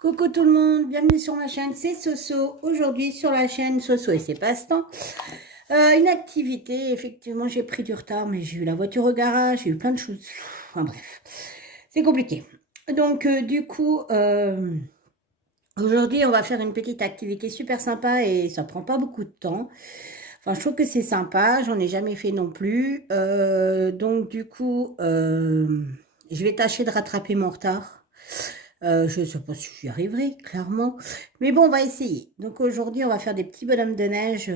Coucou tout le monde, bienvenue sur ma chaîne, c'est Soso. Aujourd'hui sur la chaîne Soso et ses passe-temps. Une activité, effectivement j'ai pris du retard, mais j'ai eu la voiture au garage, j'ai eu plein de choses. Enfin bref, c'est compliqué. Donc du coup, aujourd'hui on va faire une petite activité super sympa et ça prend pas beaucoup de temps. Enfin je trouve que c'est sympa, j'en ai jamais fait non plus. Donc du coup, je vais tâcher de rattraper mon retard. Je ne sais pas si j'y arriverai, clairement. Mais bon, on va essayer. Donc aujourd'hui, on va faire des petits bonhommes de neige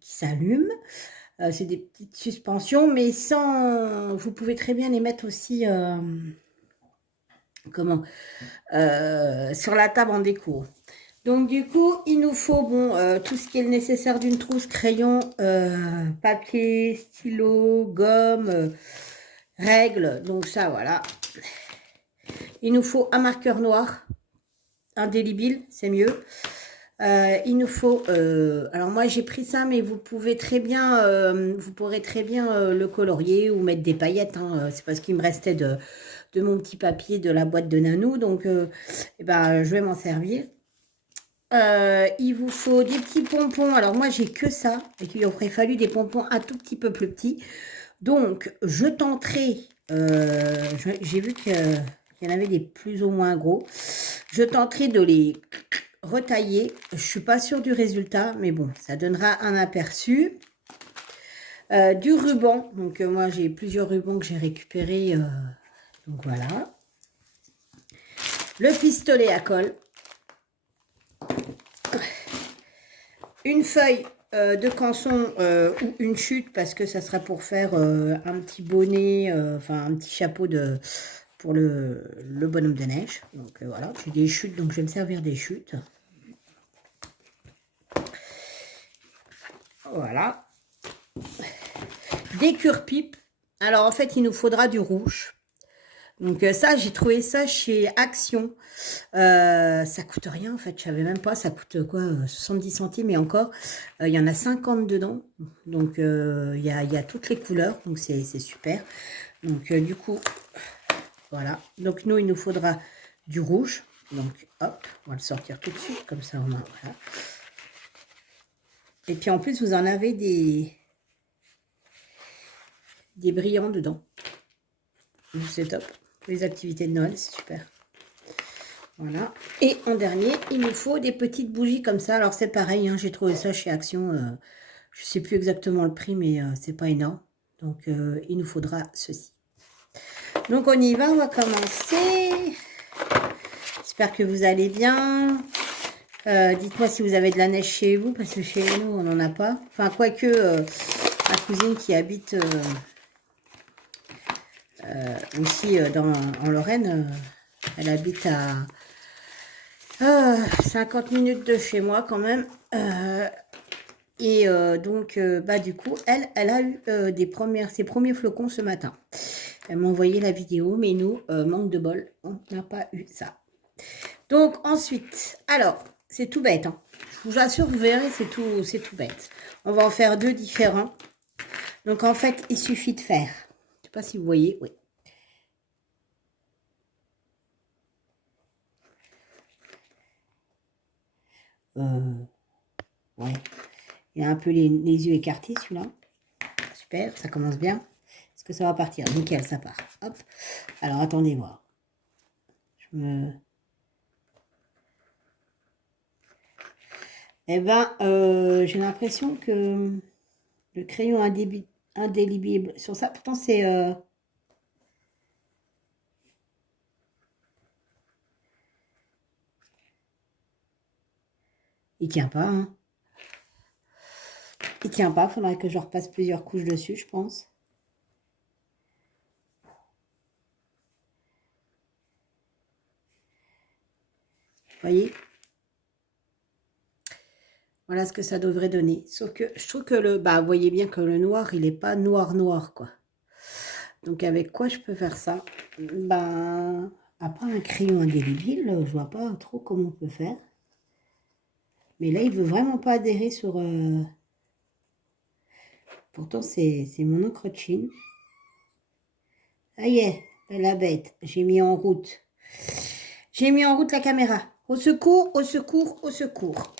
qui s'allument. C'est des petites suspensions, mais sans... Vous pouvez très bien les mettre aussi comment sur la table en déco. Donc du coup, il nous faut bon, tout ce qui est le nécessaire d'une trousse, crayon, papier, stylo, gomme, règles. Donc ça, voilà. Il nous faut un marqueur noir. Indélébile, c'est mieux. Il nous faut, alors moi j'ai pris ça, mais vous pouvez très bien, vous pourrez très bien le colorier ou mettre des paillettes. Hein. C'est parce qu'il me restait de mon petit papier de la boîte de Nanou, donc eh ben, je vais m'en servir. Il vous faut des petits pompons. Alors moi j'ai que ça, et qu'il aurait fallu des pompons un tout petit peu plus petits. Donc je tenterai, j'ai vu qu'il y en avait des plus ou moins gros. Je tenterai de les retailler. Je ne suis pas sûre du résultat, mais bon, ça donnera un aperçu. Du ruban. Donc moi, j'ai plusieurs rubans que j'ai récupérés. Donc voilà. Le pistolet à colle. Une feuille de canson ou une chute, parce que ça sera pour faire un petit bonnet, enfin un petit chapeau pour le bonhomme de neige. Donc voilà, j'ai des chutes, donc je vais me servir des chutes. Voilà. Des cure-pipes. Alors en fait, il nous faudra du rouge. Donc ça, j'ai trouvé ça chez Action. Ça coûte rien en fait, je savais même pas. Ça coûte quoi, 70 centimes et encore. Il y en a 50 dedans. Donc il y a toutes les couleurs. Donc c'est super. Donc du coup, voilà. Donc nous, il nous faudra du rouge. Donc hop, on va le sortir tout de suite. Comme ça, on a, voilà. Et puis en plus, vous en avez des brillants dedans. C'est top. Les activités de Noël, c'est super. Voilà. Et en dernier, il nous faut des petites bougies comme ça. Alors c'est pareil, hein, j'ai trouvé ça chez Action. Je ne sais plus exactement le prix, mais c'est pas énorme. Donc il nous faudra ceci. Donc on y va, on va commencer. J'espère que vous allez bien. Dites-moi si vous avez de la neige chez vous, parce que chez nous, on n'en a pas. Enfin, quoique, ma cousine qui habite aussi en Lorraine, elle habite à 50 minutes de chez moi quand même. Donc, bah, du coup, elle a eu ses premiers flocons ce matin. Elle m'a envoyé la vidéo, mais nous, manque de bol, on n'a pas eu ça. Donc, ensuite, alors, c'est tout bête. Hein. Je vous assure, vous verrez, c'est tout bête. On va en faire deux différents. Donc, en fait, il suffit de faire. Je ne sais pas si vous voyez, oui. Ouais. Il a un peu les yeux écartés, celui-là. Super, ça commence bien. Est-ce que ça va partir? Nickel, ça part. Hop. Alors, attendez voir. Eh ben, j'ai l'impression que le crayon indélébile sur ça, pourtant c'est... il tient pas, hein. Il tient pas, faudrait que je repasse plusieurs couches dessus, je pense. Vous voyez? Voilà ce que ça devrait donner. Sauf que je trouve que bah, vous voyez bien que le noir, il n'est pas noir, quoi. Donc, avec quoi je peux faire ça? Ben, à part un crayon indélébile, je vois pas trop comment on peut faire. Mais là, il veut vraiment pas adhérer sur... Pourtant, c'est mon encre de Chine. Ça y est, la bête, j'ai mis en route. J'ai mis en route la caméra. Au secours, au secours, au secours.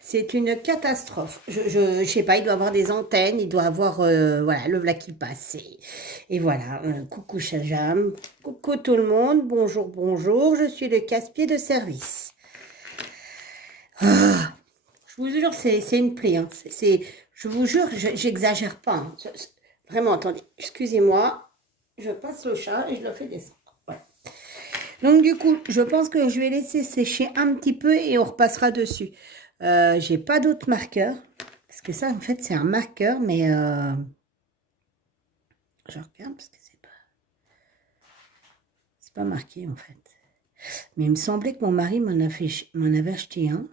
C'est une catastrophe. Je sais pas, il doit avoir des antennes, il doit avoir, voilà, le voilà qui passe. Et voilà, coucou Shajam, coucou tout le monde, bonjour, bonjour, je suis le casse-pied de service. Ah, je vous jure, c'est une plaie. Hein. Je vous jure, j'exagère pas. Hein. Vraiment, attendez, excusez-moi, je passe le chat et je le fais descendre. Voilà. Donc du coup, je pense que je vais laisser sécher un petit peu et on repassera dessus. J'ai pas d'autres marqueurs. Parce que ça, en fait, c'est un marqueur, mais... je regarde parce que c'est pas marqué, en fait. Mais il me semblait que mon mari m'en avait acheté un.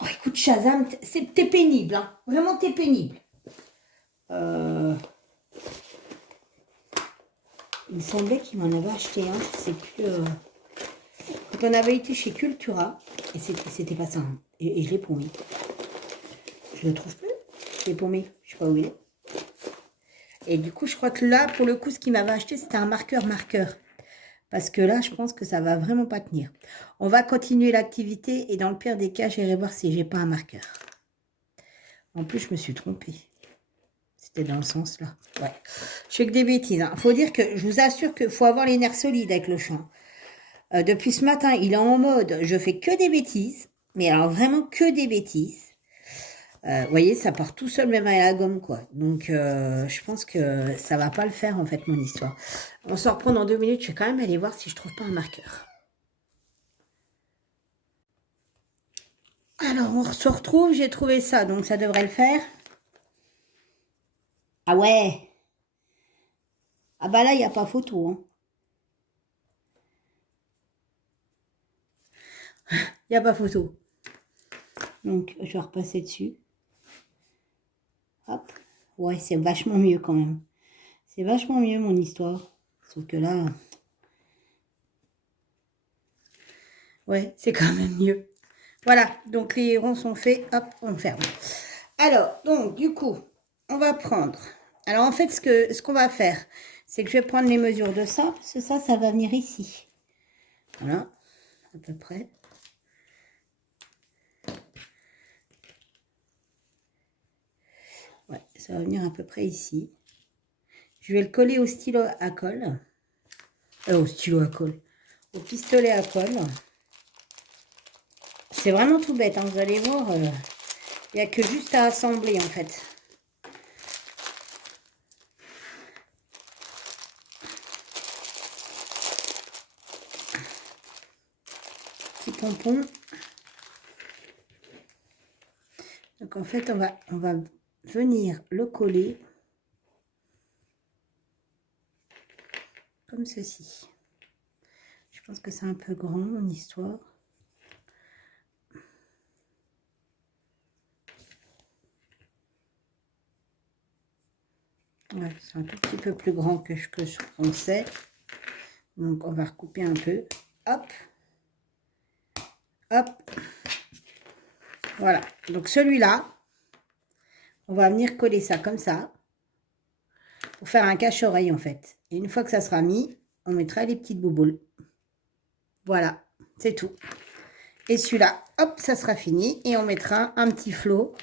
Oh, écoute, Shazam, t'es pénible, hein. Vraiment, t'es pénible. Il me semblait qu'il m'en avait acheté un, je sais plus... Quand on avait été chez Cultura, et c'était pas ça, hein. Et je l'ai paumé. Je le trouve plus. Je l'ai paumé, je sais pas où il est. Et du coup, je crois que là, pour le coup, ce qu'il m'avait acheté, c'était un marqueur. Parce que là, je pense que ça va vraiment pas tenir. On va continuer l'activité et dans le pire des cas, j'irai voir si j'ai pas un marqueur. En plus, je me suis trompée. C'était dans le sens là. Ouais. Je fais que des bêtises. Hein. Faut dire que je vous assure qu'il faut avoir les nerfs solides avec le chant. Depuis ce matin, il est en mode je fais que des bêtises. Mais alors vraiment que des bêtises. Vous voyez, ça part tout seul même à la gomme, quoi. Donc, je pense que ça va pas le faire, en fait, mon histoire. On se reprend dans 2 minutes. Je vais quand même aller voir si je trouve pas un marqueur. Alors, on se retrouve. J'ai trouvé ça, donc ça devrait le faire. Ah ouais. Ah bah là, il n'y a pas photo. Hein. Il n'y a pas photo. Donc, je vais repasser dessus. Hop. Ouais, c'est vachement mieux quand même. C'est vachement mieux, mon histoire. Sauf que là... Ouais, c'est quand même mieux. Voilà, donc les ronds sont faits. Hop, on ferme. Alors, donc, du coup, on va prendre... Alors, en fait, ce qu'on va faire, c'est que je vais prendre les mesures de ça. Parce que ça va venir ici. Voilà, à peu près. Ouais, ça va venir à peu près ici. Je vais le coller au stylo à colle. Au stylo à colle. Au pistolet à colle. C'est vraiment tout bête, hein, vous allez voir. Il n'y a que juste à assembler, en fait. Petit pompon. Donc, en fait, on va venir le coller comme ceci. Je pense que c'est un peu grand, mon histoire. Ouais, c'est un tout petit peu plus grand que ce que je pensais. Donc, on va recouper un peu. Hop. Hop. Voilà. Donc, celui-là, on va venir coller ça comme ça. Pour faire un cache-oreille, en fait. Et une fois que ça sera mis, on mettra les petites bouboules. Voilà. C'est tout. Et celui-là, hop, ça sera fini. Et on mettra un petit flot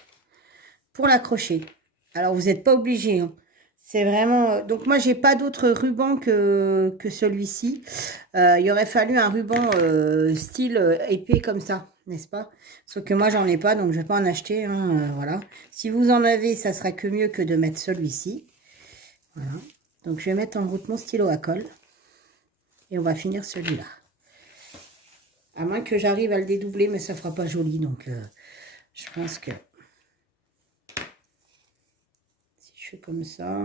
pour l'accrocher. Alors, vous n'êtes pas obligé. Hein. C'est vraiment... Donc, moi, j'ai pas d'autre ruban que celui-ci. Il aurait fallu un ruban style épais comme ça, n'est-ce pas? Sauf que moi, j'en ai pas, donc je vais pas en acheter. Hein, voilà. Si vous en avez, ça sera que mieux que de mettre celui-ci. Voilà. Donc, je vais mettre en route mon stylo à colle. Et on va finir celui-là. À moins que j'arrive à le dédoubler, mais ça fera pas joli. Donc, je pense que... comme ça.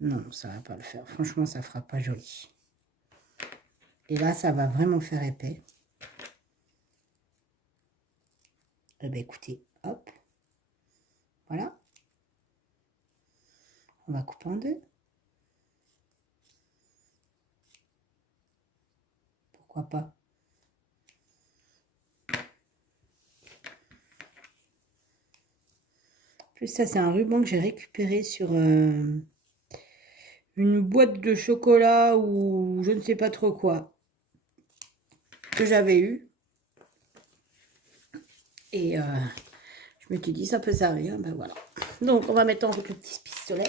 Non, ça va pas le faire. Franchement, ça fera pas joli. Et là, ça va vraiment faire épais. Eh bien, écoutez, hop. Voilà. On va couper en deux. Pourquoi pas? En plus, ça, c'est un ruban que j'ai récupéré sur une boîte de chocolat ou je ne sais pas trop quoi que j'avais eu. Et je me suis dit, ça peut servir. Ben voilà. Donc, on va mettre en route le petit pistolet.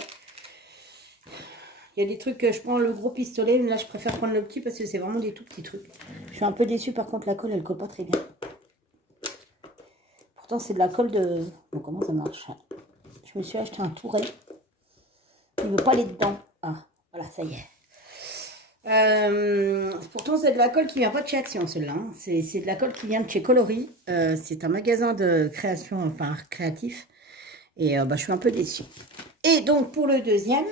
Il y a des trucs que je prends le gros pistolet, mais là, je préfère prendre le petit parce que c'est vraiment des tout petits trucs. Je suis un peu déçue, par contre, la colle, elle colle pas très bien. Pourtant, c'est de la colle de... Bon, comment ça marche? Je me suis acheté un touret. Il ne veut pas aller dedans. Ah, voilà, ça y est. Pourtant, c'est de la colle qui vient pas de chez Action, celle-là. Hein. C'est de la colle qui vient de chez Coloris. C'est un magasin de création, enfin, créatif. Et bah, je suis un peu déçue. Et donc, pour le deuxième...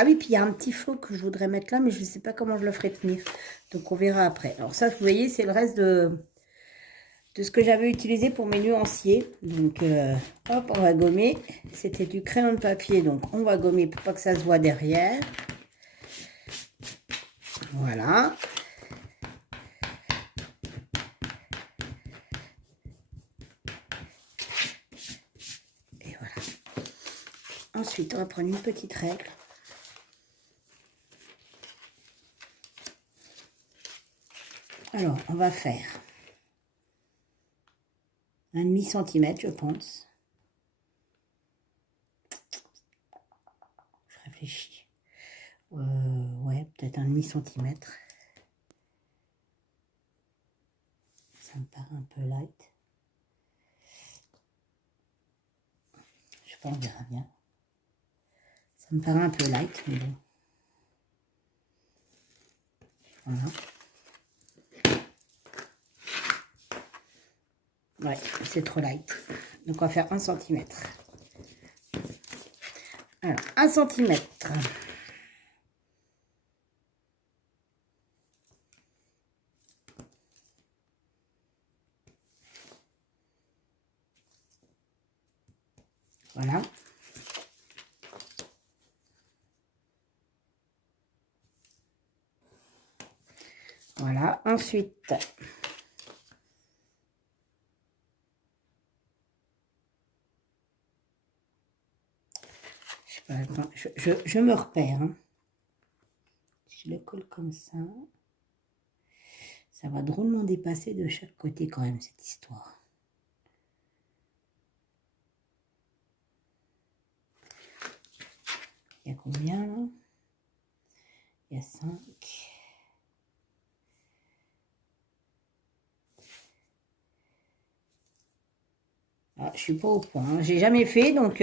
Ah oui, puis il y a un petit flot que je voudrais mettre là, mais je ne sais pas comment je le ferai tenir. Donc, on verra après. Alors ça, vous voyez, c'est le reste de ce que j'avais utilisé pour mes nuanciers. Donc, hop, on va gommer. C'était du crayon de papier, donc on va gommer pour pas que ça se voit derrière. Voilà. Et voilà. Ensuite, on va prendre une petite règle. Alors, on va faire un demi-centimètre, je pense. Je réfléchis. Ouais, peut-être un demi-centimètre. Ça me paraît un peu light. Je sais pas, on verra bien. Ça me paraît un peu light, mais bon. Voilà. Ouais, c'est trop light. Donc, on va faire 1 cm. Alors, 1 cm. Voilà. Voilà. Ensuite, attends, je me repère. Hein. Je le colle comme ça. Ça va drôlement dépasser de chaque côté quand même, cette histoire. Il y a combien là? Il y a 5. Ah, je suis pas au point. Hein. J'ai jamais fait, donc...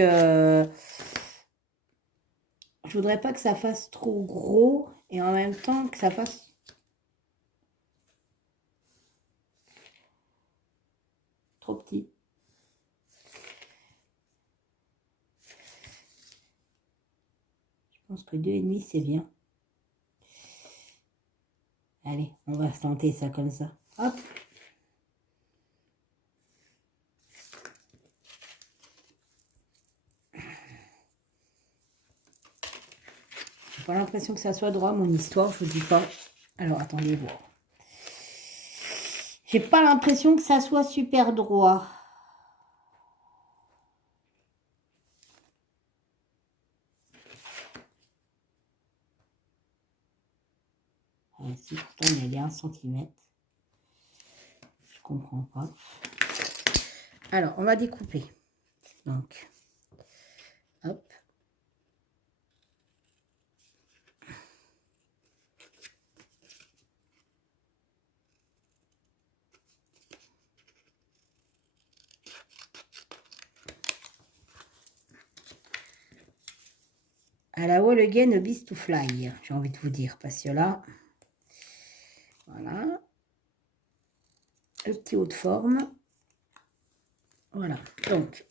Je voudrais pas que ça fasse trop gros et en même temps que ça fasse trop petit. Je pense que 2,5 c'est bien. Allez, on va se tenter ça comme ça. Hop. J'ai pas l'impression que ça soit droit, mon histoire, je vous dis pas. Alors, attendez voir. J'ai pas l'impression que ça soit super droit. Si pourtant il y a 1 cm. Je comprends pas. Alors, on va découper. Donc, hop. À la wall again, a beast to fly, j'ai envie de vous dire, parce que là, voilà, le petit haut de forme, voilà, donc,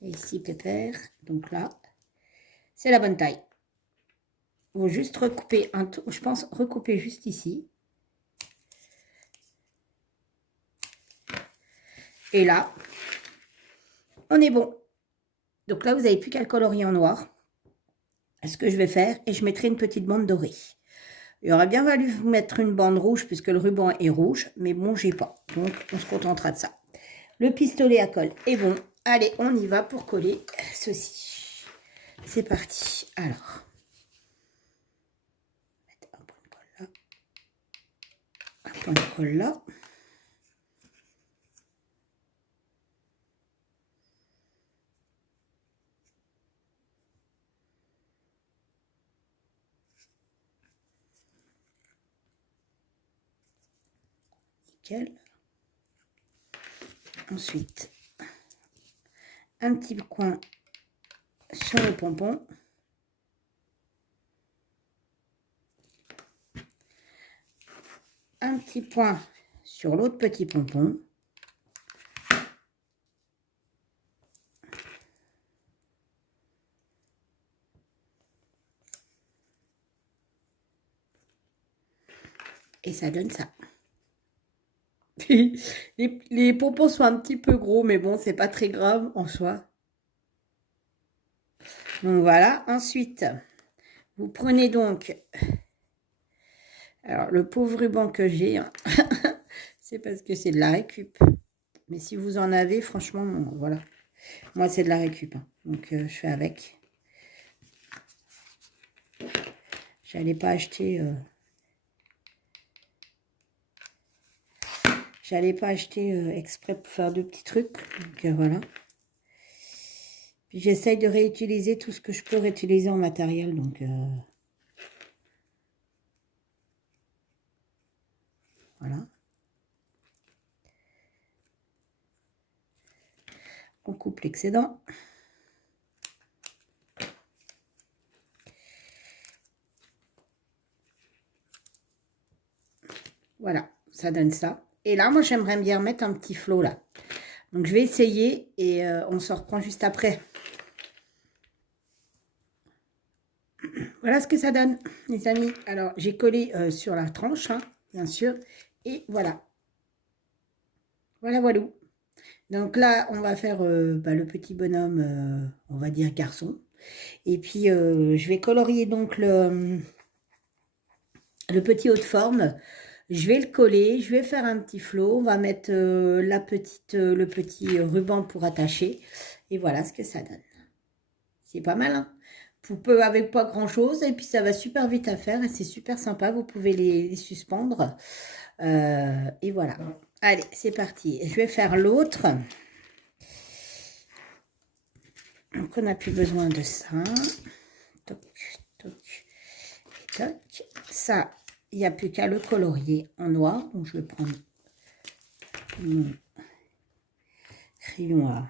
et ici pépère, donc là, c'est la bonne taille. Il faut juste recouper un tout, je pense recouper juste ici. Et là, on est bon. Donc là, vous n'avez plus qu'à le colorier en noir. Ce que je vais faire, et je mettrai une petite bande dorée. Il aurait bien valu vous mettre une bande rouge puisque le ruban est rouge, mais bon, j'ai pas. Donc, on se contentera de ça. Le pistolet à colle est bon. Allez, on y va pour coller ceci. C'est parti. Alors, mettre un point de colle là. Un point de colle là. Nickel. Ensuite, un petit coin sur le pompon. Un petit point sur l'autre petit pompon. Et ça donne ça. Les pompons sont un petit peu gros, mais bon, c'est pas très grave en soi. Donc voilà. Ensuite, vous prenez donc... Alors, le pauvre ruban que j'ai, hein, c'est parce que c'est de la récup. Mais si vous en avez, franchement, voilà. Moi, c'est de la récup. Hein. Donc, je fais avec. J'allais pas acheter... J'allais pas acheter exprès pour faire de petits trucs. Donc, voilà. Puis, j'essaye de réutiliser tout ce que je peux réutiliser en matériel. Donc, voilà. On coupe l'excédent. Voilà, ça donne ça. Et là, moi, j'aimerais bien mettre un petit flot là. Donc, je vais essayer et on se reprend juste après. Voilà ce que ça donne, les amis. Alors, j'ai collé sur la tranche, hein, bien sûr. Et voilà. Voilà, voilà. Donc là, on va faire le petit bonhomme, on va dire garçon. Et puis, je vais colorier donc le petit haut de forme. Je vais le coller, je vais faire un petit flot. On va mettre le petit ruban pour attacher. Et voilà ce que ça donne. C'est pas mal, hein? Avec pas grand chose, et puis ça va super vite à faire, et c'est super sympa, vous pouvez les suspendre, et voilà. Allez, c'est parti, je vais faire l'autre. Donc on n'a plus besoin de ça. Toc, toc, et toc. Ça, il n'y a plus qu'à le colorier en noir, donc je vais prendre mon crayon noir.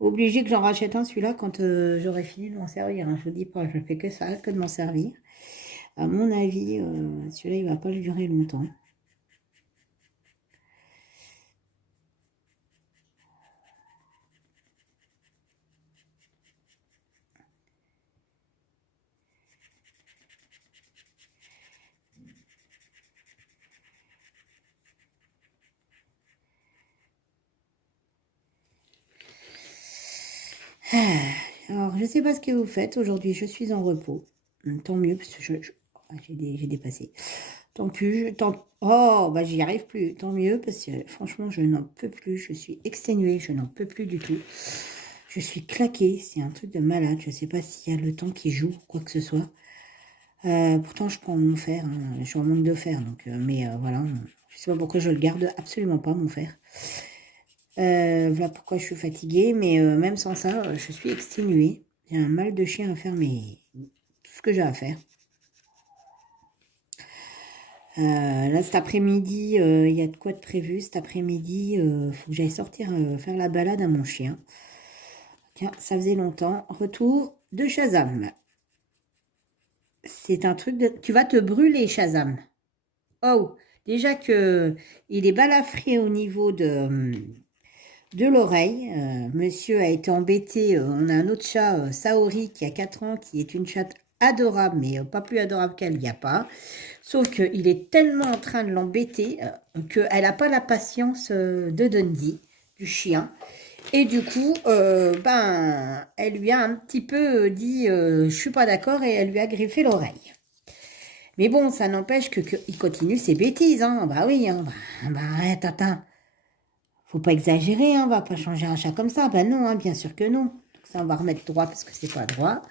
Obligé que j'en rachète un celui-là quand j'aurai fini de m'en servir. Hein. Je vous dis pas, je ne fais que ça, que de m'en servir. À mon avis, celui-là, il ne va pas durer longtemps. Alors, je ne sais pas ce que vous faites. Aujourd'hui, je suis en repos. Tant mieux, parce que j'ai dépassé. Tant plus, oh, bah j'y arrive plus. Tant mieux, parce que franchement, je n'en peux plus. Je suis exténuée, je n'en peux plus du tout. Je suis claquée, c'est un truc de malade. Je ne sais pas s'il y a le temps qui joue, quoi que ce soit. Pourtant, je prends mon fer. Hein. Je suis en manque de fer, donc, mais voilà. Je ne sais pas pourquoi je le garde absolument pas, mon fer. Voilà pourquoi je suis fatiguée, mais même sans ça, je suis exténuée. J'ai un mal de chien à faire tout ce que j'ai à faire. Là, cet après-midi, il y a de quoi de prévu. Cet après-midi, il faut que j'aille sortir faire la balade à mon chien. Tiens, ça faisait longtemps. Retour de Shazam. C'est un truc de... Tu vas te brûler, Shazam. Oh, déjà que il est balafré au niveau de l'oreille. Monsieur a été embêté. On a un autre chat, Saori, qui a 4 ans, qui est une chatte adorable, mais pas plus adorable qu'elle, il n'y a pas. Sauf qu'il est tellement en train de l'embêter qu'elle n'a pas la patience de Dundee, du chien. Et du coup, elle lui a un petit peu dit « je suis pas d'accord » et elle lui a griffé l'oreille. Mais bon, ça n'empêche qu'il continue ses bêtises, hein. Bah oui, hein. Bah, arrête, attends. Faut pas exagérer, hein. On va pas changer un chat comme ça. Bah non, hein, bien sûr que non. Donc ça, on va remettre droit parce que c'est pas droit.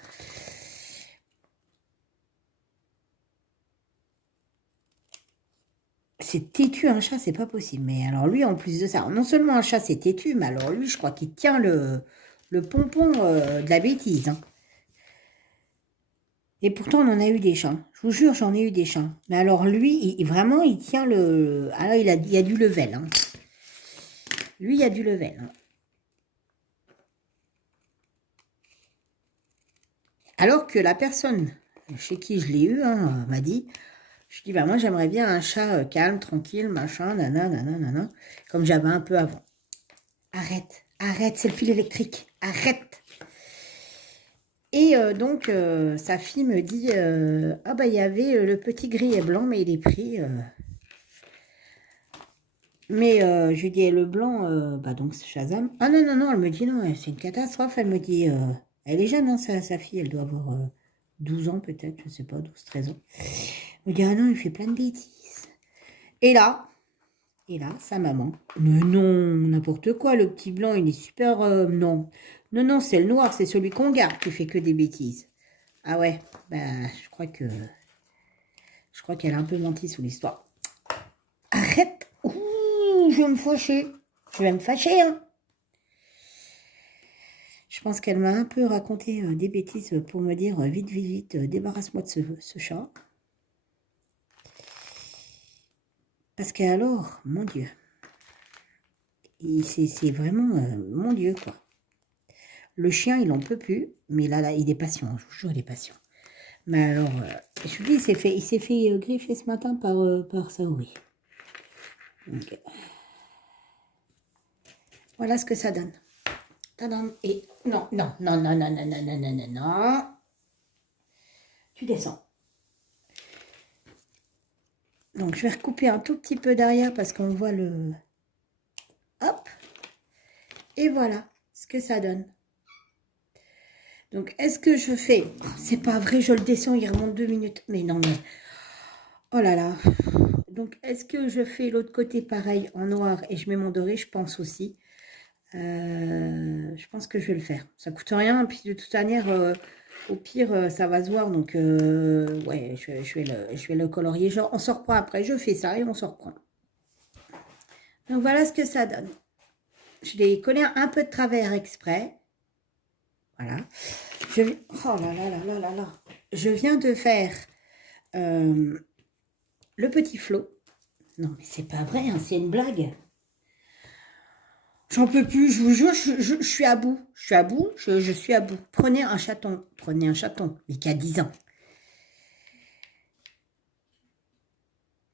C'est têtu un chat, c'est pas possible. Mais alors lui, en plus de ça, non seulement un chat c'est têtu, mais alors lui, je crois qu'il tient le pompon de la bêtise, hein. Et pourtant, on en a eu des chats. Je vous jure, j'en ai eu des chats. Mais alors lui, vraiment, il tient le... Alors, il y a du level, hein. Lui, il y a du level, hein. Alors que la personne chez qui je l'ai eu, hein, m'a dit, je dis, bah moi, j'aimerais bien un chat calme, tranquille, machin, nanana, comme j'avais un peu avant. Arrête, arrête, c'est le fil électrique, arrête. Et donc, sa fille me dit, ah bah il y avait le petit gris et blanc, mais il est pris. Mais je lui dis, le blanc, bah donc c'est Shazam. Ah non, non, non, elle me dit, non, c'est une catastrophe. Elle me dit, elle est jeune, hein, sa fille, elle doit avoir 12 ans peut-être, je sais pas, 12, 13 ans. Elle me dit, ah non, il fait plein de bêtises. Et là, sa maman, mais non, n'importe quoi, le petit blanc, il est super, non. Non, non, c'est le noir, c'est celui qu'on garde qui fait que des bêtises. Ah ouais, ben, je crois qu'elle a un peu menti sous l'histoire. Arrête. Ouh, je vais me fâcher. Je vais me fâcher, hein. Je pense qu'elle m'a un peu raconté des bêtises pour me dire vite, vite, vite, débarrasse-moi de ce chat. Parce qu'alors, mon Dieu, c'est vraiment, mon Dieu, quoi. Le chien, il en peut plus, mais là, il est patient, je vous jure, il est patient. Mais alors, je vous dis, il s'est fait griffer ce matin par Saori. Donc, voilà ce que ça donne. Tadam. Et non, non, non, non, non, non, non, non, non, non, non. Tu descends. Donc, je vais recouper un tout petit peu derrière parce qu'on voit le... Hop. Et voilà ce que ça donne. Donc, est-ce que je fais... Oh, c'est pas vrai, je le descends, il remonte 2 minutes. Mais non, mais... Oh là là. Donc, est-ce que je fais l'autre côté pareil en noir et je mets mon doré? Je pense aussi. Je pense que je vais le faire. Ça coûte rien. Puis de toute manière, au pire, ça va se voir. Donc, ouais, je vais le colorier. Genre, on se reprend après. Je fais ça et on se reprend. Donc, voilà ce que ça donne. Je l'ai collé un peu de travers exprès. Voilà. Oh là là là là là là. Je viens de faire le petit flot. Non, mais c'est pas vrai, hein, c'est une blague. J'en peux plus, je vous jure, je suis à bout. Je suis à bout, je suis à bout. Prenez un chaton, mais qui a 10 ans.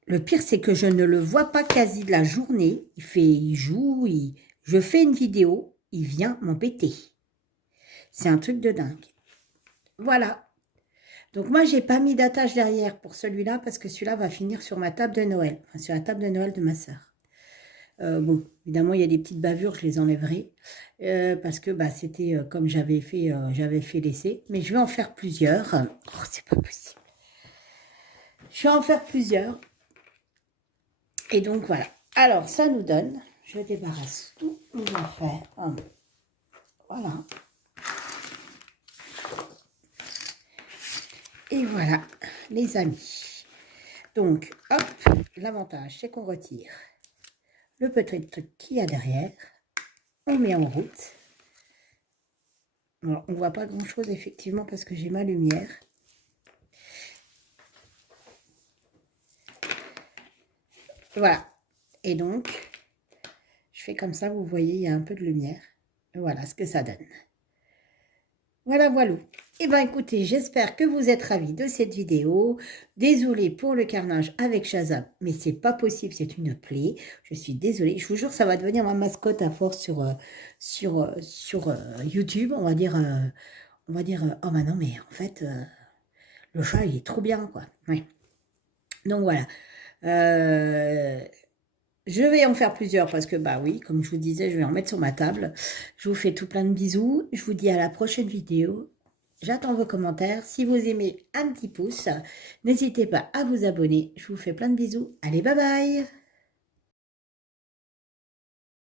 Le pire, c'est que je ne le vois pas quasi de la journée. Il joue, je fais une vidéo, il vient m'embêter. C'est un truc de dingue. Voilà. Donc moi, j'ai pas mis d'attache derrière pour celui-là parce que celui-là va finir sur ma table de Noël. Enfin, sur la table de Noël de ma sœur. Bon, évidemment, il y a des petites bavures, je les enlèverai. Parce que bah, c'était comme j'avais fait l'essai. Mais je vais en faire plusieurs. Oh, c'est pas possible. Je vais en faire plusieurs. Et donc, voilà. Alors, ça nous donne... Je débarrasse tout mon affaire. Voilà. Et voilà, les amis. Donc, hop, l'avantage, c'est qu'on retire le petit truc qu'il y a derrière. On met en route. Alors, on ne voit pas grand-chose, effectivement, parce que j'ai ma lumière. Voilà. Et donc, je fais comme ça, vous voyez, il y a un peu de lumière. Voilà ce que ça donne. Voilà, voilà. Eh bien, écoutez, j'espère que vous êtes ravis de cette vidéo. Désolée pour le carnage avec Shazam, mais c'est pas possible, c'est une plaie. Je suis désolée. Je vous jure, ça va devenir ma mascotte à force sur YouTube. On va dire, oh bah non, mais en fait, le chat, il est trop bien, quoi. Ouais. Donc, voilà. Je vais en faire plusieurs parce que, bah oui, comme je vous disais, je vais en mettre sur ma table. Je vous fais tout plein de bisous. Je vous dis à la prochaine vidéo. J'attends vos commentaires. Si vous aimez, un petit pouce. N'hésitez pas à vous abonner. Je vous fais plein de bisous. Allez, bye bye!